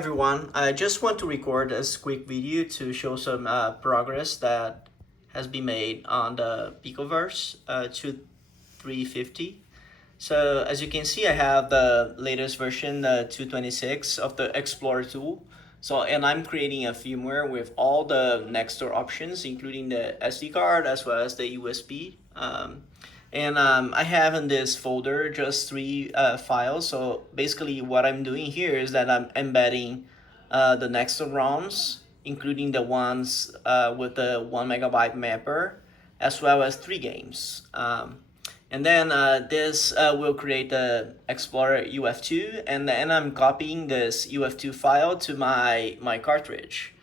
Everyone, I just want to record a quick video to show some progress that has been made on the Picoverse 2350. So as you can see, I have the latest version, the 226 of the Explorer tool. And I'm creating a firmware with all the Nextor options, including the SD card as well as the USB. I have in this folder just three files. So basically what I'm doing here is that I'm embedding the Nextor ROMs, including the ones with the 1 megabyte mapper, as well as three games. This will create the Explorer UF2, and then I'm copying this UF2 file to my cartridge.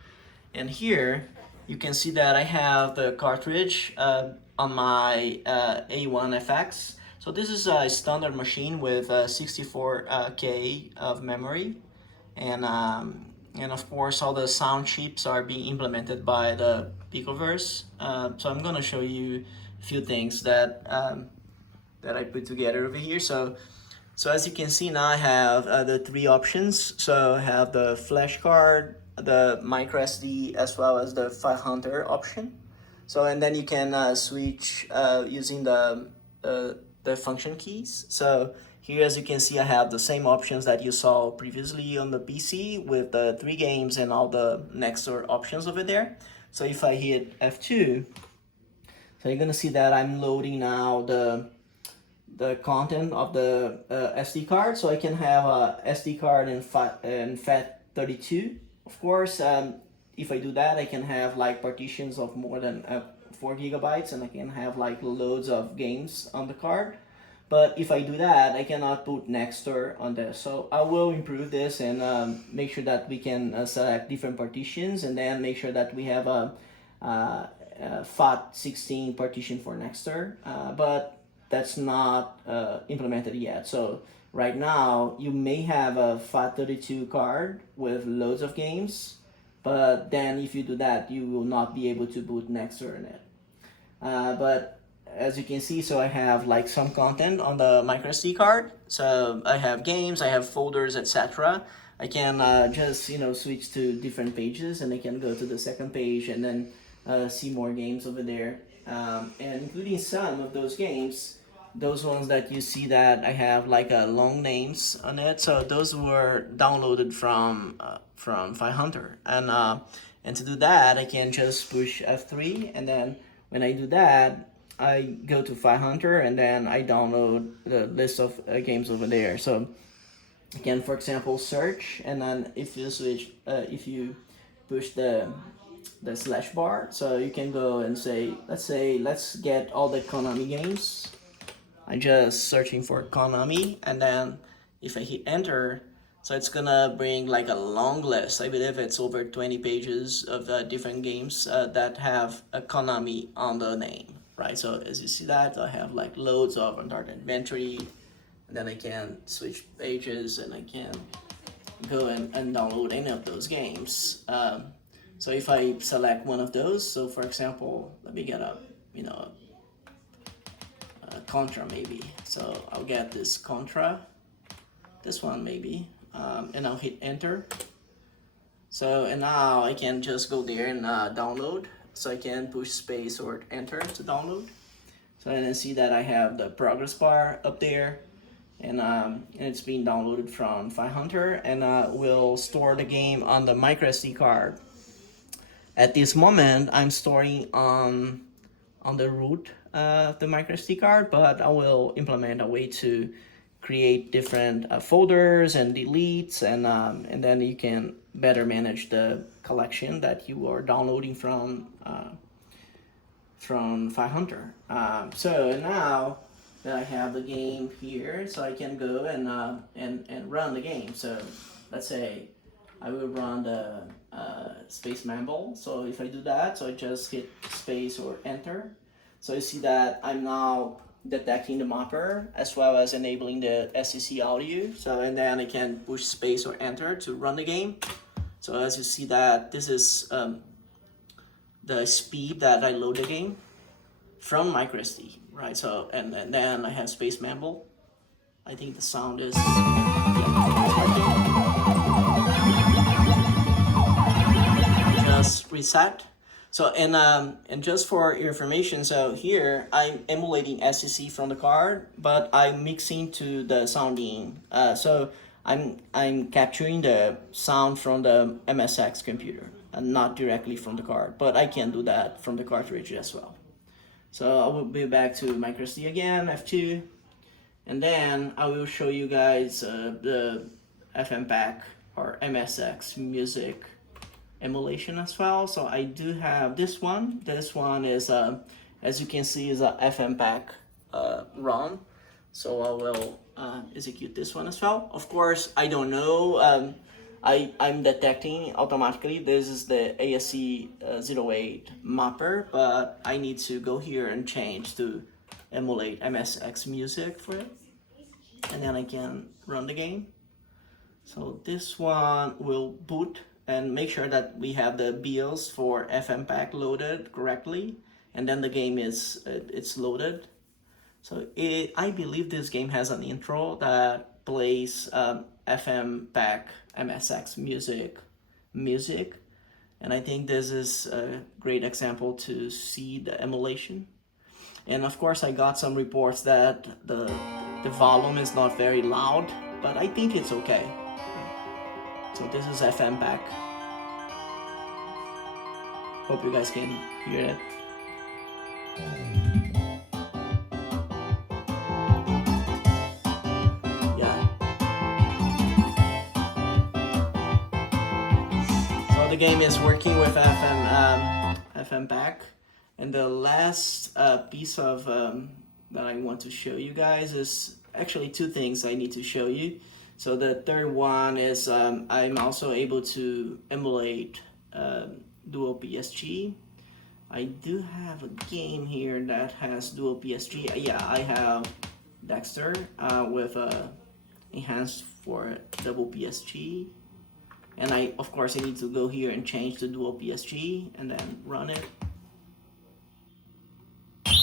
And here you can see that I have the cartridge on my A1FX. So this is a standard machine with 64K of memory, and of course all the sound chips are being implemented by the Picoverse. So I'm gonna show you a few things that I put together over here. So as you can see now, I have the three options. So I have the flash card, the micro SD, as well as the 500 option. So and then you can switch using the function keys. So here, as you can see, I have the same options that you saw previously on the PC with the three games and all the Nextor options over there. So if I hit F2, so you're gonna see that I'm loading now the content of the SD card. So I can have a SD card in FAT32. Of course, if I do that, I can have like partitions of more than 4 gigabytes, and I can have like loads of games on the card. But if I do that, I cannot put Nextor on this. So I will improve this and make sure that we can select different partitions, and then make sure that we have a FAT16 partition for Nextor. But that's not implemented yet. So right now you may have a FAT32 card with loads of games, but then if you do that, you will not be able to boot Nextor in it. But as you can see, so I have like some content on the micro SD card. So I have games, I have folders, etc. I can just switch to different pages, and I can go to the second page and then see more games over there, and including some of those games, those ones that you see that I have like long names on it. So those were downloaded from 500, and to do that I can just push F3, and then when I do that I go to 500, and then I download the list of games over there. So I can, for example, search, and then if you switch, if you push the slash bar, so you can go and say, let's get all the Konami games. I'm just searching for Konami, and then if I hit enter, so it's gonna bring like a long list. I believe it's over 20 pages of different games that have a Konami on the name, right? So as you see that, I have like loads of Uncharted inventory, and then I can switch pages and I can go and download any of those games. So if I select one of those, so for example, let me get a Contra maybe. So I'll get this Contra, this one maybe, and I'll hit enter. So and now I can just go there and download. So I can push space or enter to download. So and then see that I have the progress bar up there, and it's being downloaded from 500, and we'll store the game on the micro SD card. At this moment, I'm storing on the root of the micro SD card, but I will implement a way to create different folders and deletes, and then you can better manage the collection that you are downloading from 500. So now that I have the game here, so I can go and run the game. So let's say I will run the Space Mamble. So if I do that, so I just hit space or enter. So you see that I'm now detecting the mapper as well as enabling the SCC audio. So and then I can push space or enter to run the game. So as you see that this is the speed that I load the game from microSD, right? So and then I have Space Mamble. I think the sound is preset. So and just for your information, so here I'm emulating SCC from the card, but I'm mixing to the sounding. So I'm capturing the sound from the MSX computer and not directly from the card, but I can do that from the cartridge as well. So I will be back to microSD again, F2, and then I will show you guys the FMPack or MSX music emulation as well. So I do have this one. This one is, as you can see, is a FMPack ROM. So I will execute this one as well. Of course, I don't know. I'm detecting automatically this is the ASC 08 mapper, but I need to go here and change to emulate MSX music for it, and then I can run the game. So this one will boot and make sure that we have the BIOS for FMPack loaded correctly, and then the game is it's loaded. So I believe this game has an intro that plays FMPack MSX music, and I think this is a great example to see the emulation. And of course, I got some reports that the volume is not very loud, but I think it's okay. So this is FMPack. Hope you guys can hear it. Yeah. So the game is working with FMPack. And the last piece of that I want to show you guys is actually two things I need to show you. So the third one is I'm also able to emulate dual PSG. I do have a game here that has dual PSG. Yeah, I have Nextor with enhanced for double PSG. And of course I need to go here and change to dual PSG and then run it. So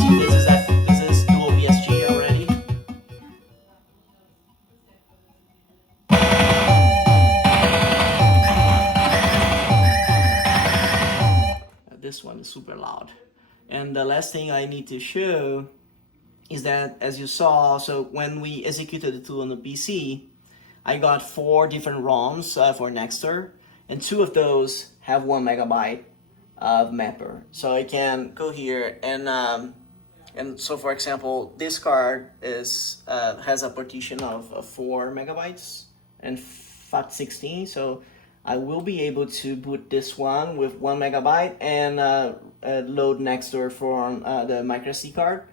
see, this is dual PSG already. This one is super loud. And the last thing I need to show is that, as you saw, so when we executed the tool on the PC, I got 4 different ROMs for Nextor, and 2 of those have 1 megabyte of mapper. So I can go here and so for example, this card is has a partition of 4 megabytes and FAT16. So I will be able to boot this one with 1 megabyte and load Nextor from the microSD card.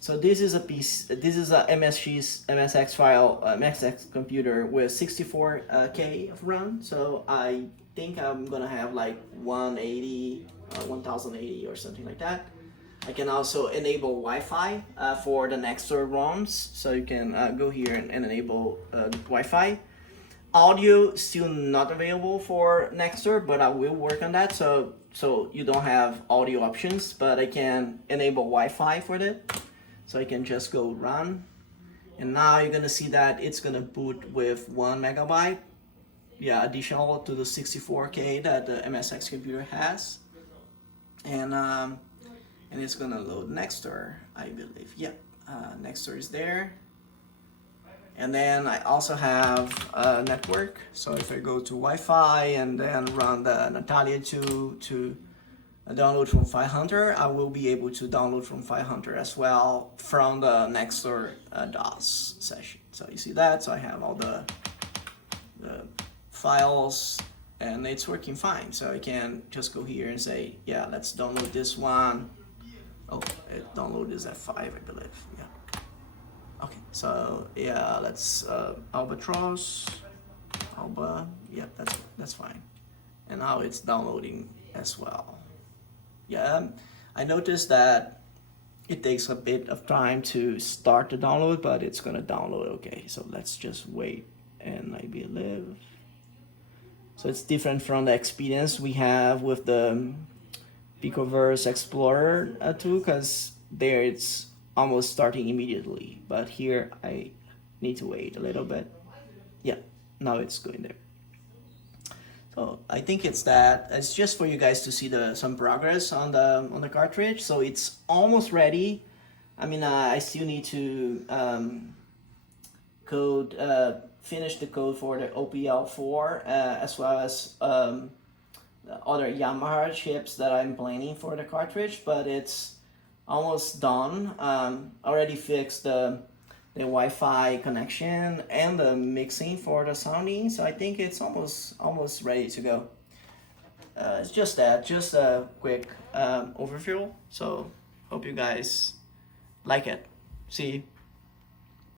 So this is a piece. This is a MSX file, MSX computer with 64K of RAM. So I think I'm gonna have like 180, 1080 or something like that. I can also enable Wi-Fi for the Nextor ROMs. So you can go here and enable Wi-Fi. Audio still not available for Nextor, but I will work on that. So you don't have audio options, but I can enable Wi-Fi for that. So I can just go run, and now you're gonna see that it's gonna boot with 1 megabyte, yeah, additional to the 64K that the MSX computer has, and it's gonna load Nextor, I believe. Yep, Nextor is there, and then I also have a network. So if I go to Wi-Fi and then run the Natalia to download from 500, I will be able to download from 500 as well from the Nextor DOS session. So you see that, so I have all the files and it's working fine. So I can just go here and say, yeah, let's download this one. Oh, it downloaded is at 5, I believe, yeah. Okay, so yeah, let's Albatross, Alba, yeah, that's fine. And now it's downloading as well. Yeah, I noticed that it takes a bit of time to start the download, but it's gonna download okay. So let's just wait, and I believe. So it's different from the experience we have with the Picoverse Explorer tool, because there it's almost starting immediately, but here I need to wait a little bit. Yeah, now it's going there. So I think it's that. It's just for you guys to see some progress on the cartridge. So it's almost ready. I mean, I still need to finish the code for the OPL4 as well as the other Yamaha chips that I'm planning for the cartridge, but it's almost done. Already fixed the Wi-Fi connection and the mixing for the sounding, so I think it's almost ready to go. It's just a quick overview. So hope you guys like it. See you.